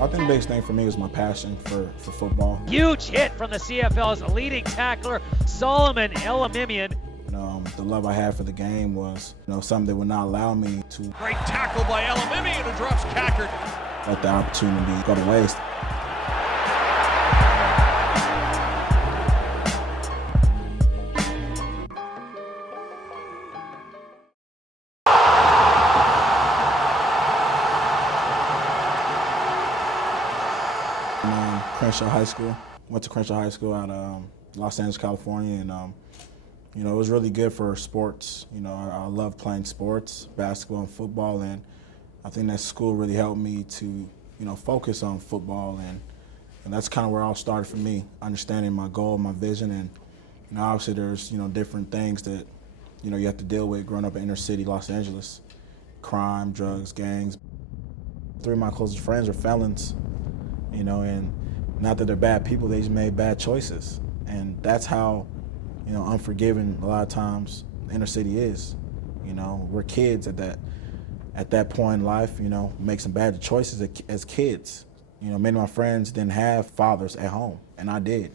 I think the biggest thing for me was my passion for football. Huge hit from the CFL's leading tackler, Solomon Elimimian. The love I had for the game was, something that would not allow me to. Great tackle by Elimimian, who drops Cackard. Let the opportunity go to waste. Crenshaw High School. Went to Crenshaw High School out of Los Angeles, California, and it was really good for sports. I love playing sports, basketball and football, and I think that school really helped me to, focus on football, and that's kind of where it all started for me, understanding my goal, my vision, and obviously there's different things that you have to deal with growing up in inner city Los Angeles, crime, drugs, gangs. 3 of my closest friends are felons, and not that they're bad people, they just made bad choices. And that's how, unforgiving a lot of times the inner city is. We're kids at that point in life, make some bad choices as kids. Many of my friends didn't have fathers at home, and I did.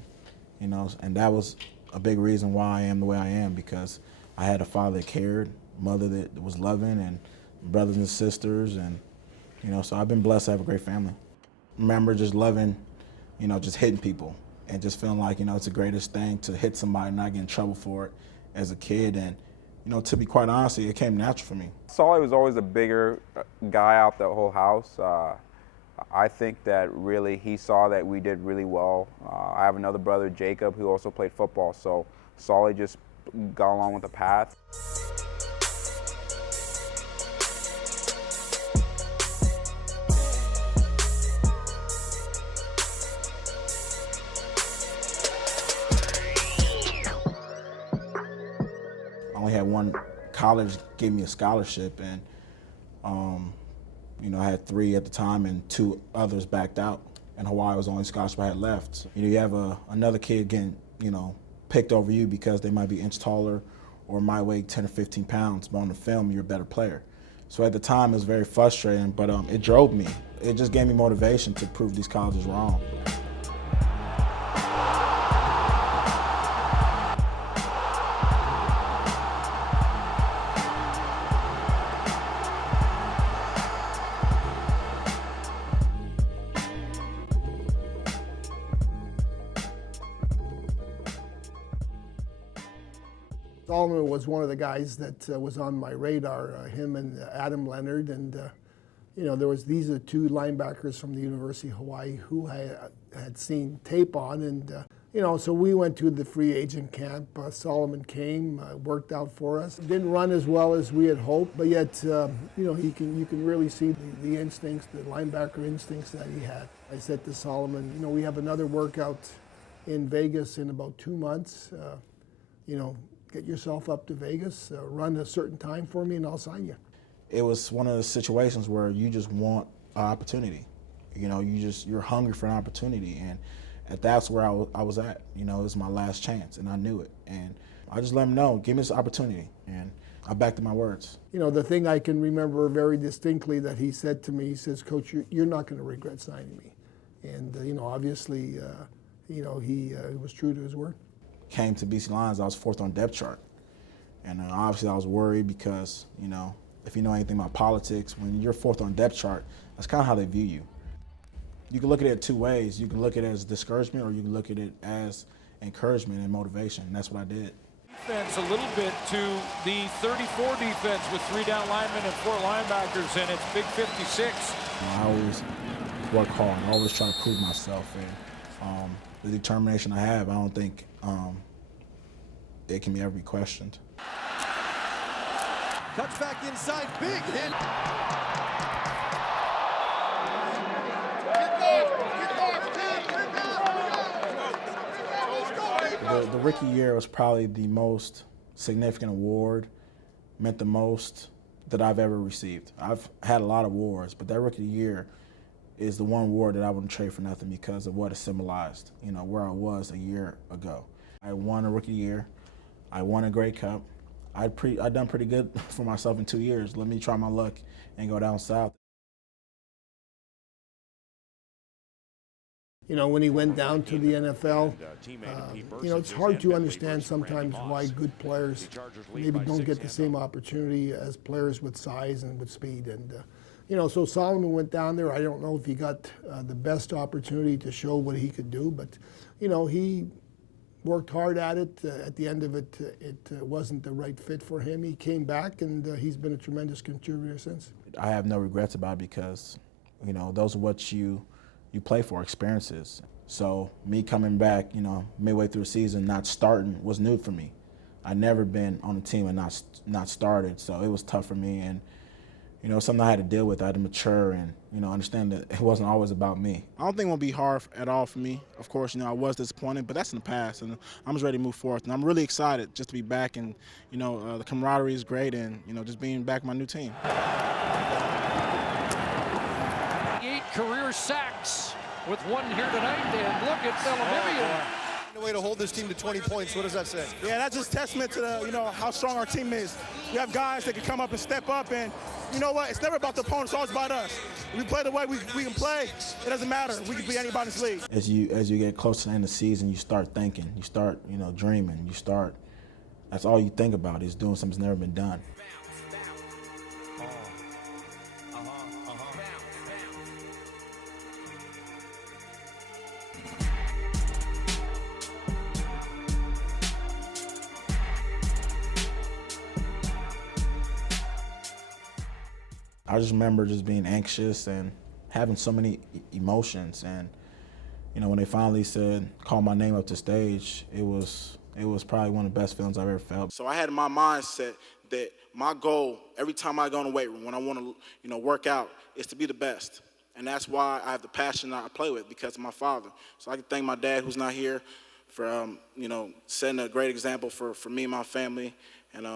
And that was a big reason why I am the way I am, because I had a father that cared, mother that was loving, and brothers and sisters, and so I've been blessed to have a great family. Remember just loving, just hitting people and just feeling like, it's the greatest thing to hit somebody and not get in trouble for it as a kid. And, to be quite honest, it came natural for me. Solly was always a bigger guy out the whole house. I think that really he saw that we did really well. I have another brother, Jacob, who also played football, so Solly just got along with the path. I only had one college give me a scholarship, and I had 3 at the time, and 2 others backed out. And Hawaii was the only scholarship I had left. You have another kid getting picked over you because they might be an inch taller or might weigh 10 or 15 pounds, but on the film you're a better player. So at the time it was very frustrating, but it drove me. It just gave me motivation to prove these colleges wrong. Solomon was one of the guys that was on my radar, him and Adam Leonard, and these are 2 linebackers from the University of Hawaii who I had seen tape on, and so we went to the free agent camp. Solomon came, worked out for us. Didn't run as well as we had hoped, but yet you can really see the instincts, the linebacker instincts that he had. I said to Solomon, we have another workout in Vegas in about 2 months. Get yourself up to Vegas, run a certain time for me, and I'll sign you. It was one of the situations where you just want an opportunity. You're hungry for an opportunity, and that's where I was at. It was my last chance, and I knew it. And I just let him know, give me this opportunity, and I backed my words. The thing I can remember very distinctly that he said to me, he says, "Coach, you're not going to regret signing me." And obviously, he was true to his word. Came to BC Lions, I was 4th on depth chart. And obviously I was worried because, if you know anything about politics, when you're 4th on depth chart, that's kind of how they view you. You can look at it 2 ways. You can look at it as discouragement, or you can look at it as encouragement and motivation, and that's what I did. Defense a little bit to the 34 defense with 3 down linemen and 4 linebackers, and it's big 56. I always work hard. I always try to prove myself, and the determination I have, I don't think it can ever be questioned. Cuts back inside, big hit. The rookie year was probably the most significant award, meant the most that I've ever received. I've had a lot of awards, but that rookie year is the one award that I wouldn't trade for nothing because of what it symbolized, where I was a year ago. I won a rookie year. I won a Grey Cup. I'd done pretty good for myself in 2 years. Let me try my luck and go down south. You know, when he went down to the NFL, you know, it's hard to understand sometimes why good players maybe don't get the same opportunity as players with size and with speed. And, you know, so Solomon went down there. I don't know if he got the best opportunity to show what he could do, but, you know, he worked hard at it. At the end of it, it wasn't the right fit for him. He came back, and he's been a tremendous contributor since. I have no regrets about it because, you know, those are what you play for, experiences. So me coming back, you know, midway through the season, not starting was new for me. I'd never been on a team and not started, so it was tough for me. And, you know, something I had to deal with. I had to mature and, you know, understand that it wasn't always about me. I don't think it will be hard at all for me. Of course, you know, I was disappointed, but that's in the past, and I'm just ready to move forward. And I'm really excited just to be back, and, you know, the camaraderie is great, and, you know, just being back with my new team. 8 career sacks with one here tonight, and look at Elimimian. The way to hold this team to 20 points, what does that say? Yeah, that's just testament to the, you know, how strong our team is. We have guys that can come up and step up, and you know what? It's never about the opponent, it's always about us. We play the way we can play, it doesn't matter. We can beat anybody in this league. As you get close to the end of the season, you start thinking, you start, you know, dreaming, that's all you think about is doing something that's never been done. I just remember just being anxious and having so many emotions. And, you know, when they finally said, call my name up to stage, it was probably one of the best feelings I've ever felt. So I had in my mindset that my goal every time I go in the weight room, when I want to, you know, work out, is to be the best. And that's why I have the passion that I play with, because of my father. So I can thank my dad, who's not here, for, you know, setting a great example for me and my family. And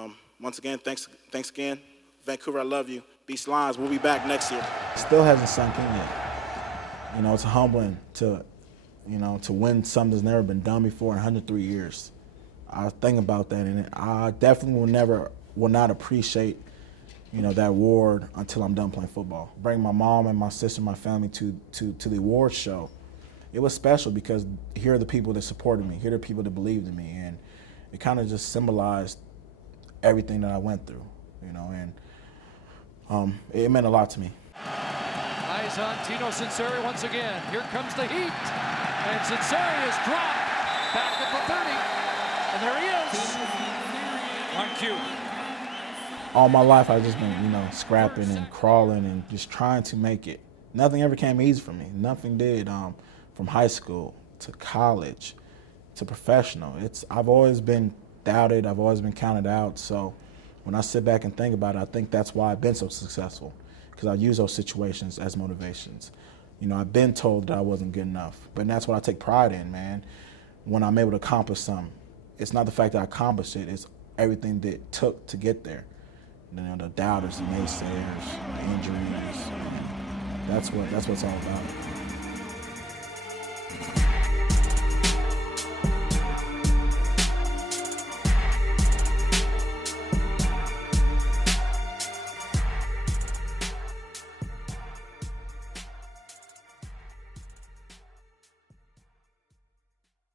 once again, thanks again. Vancouver, I love you. Beast Lions, we'll be back next year. Still hasn't sunk in yet. You know, it's humbling to, you know, to win something that's never been done before in 103 years. I think about that, and I definitely will not appreciate, you know, that award until I'm done playing football. Bring my mom and my sister and my family to the awards show. It was special because here are the people that supported me. Here are the people that believed in me, and it kind of just symbolized everything that I went through, you know, and it meant a lot to me. Eyes on Tino Sinceri once again. Here comes the heat. And Sinceri is dropped. Back at the 30. And there he is. On cue. All my life I've just been, you know, scrapping and crawling and just trying to make it. Nothing ever came easy for me. Nothing did. From high school to college to professional. I've always been doubted. I've always been counted out. So when I sit back and think about it, I think that's why I've been so successful, because I use those situations as motivations. You know, I've been told that I wasn't good enough, but that's what I take pride in, man. When I'm able to accomplish something, it's not the fact that I accomplished it, it's everything that it took to get there. You know, the doubters, the naysayers, the injuries. That's what it's all about.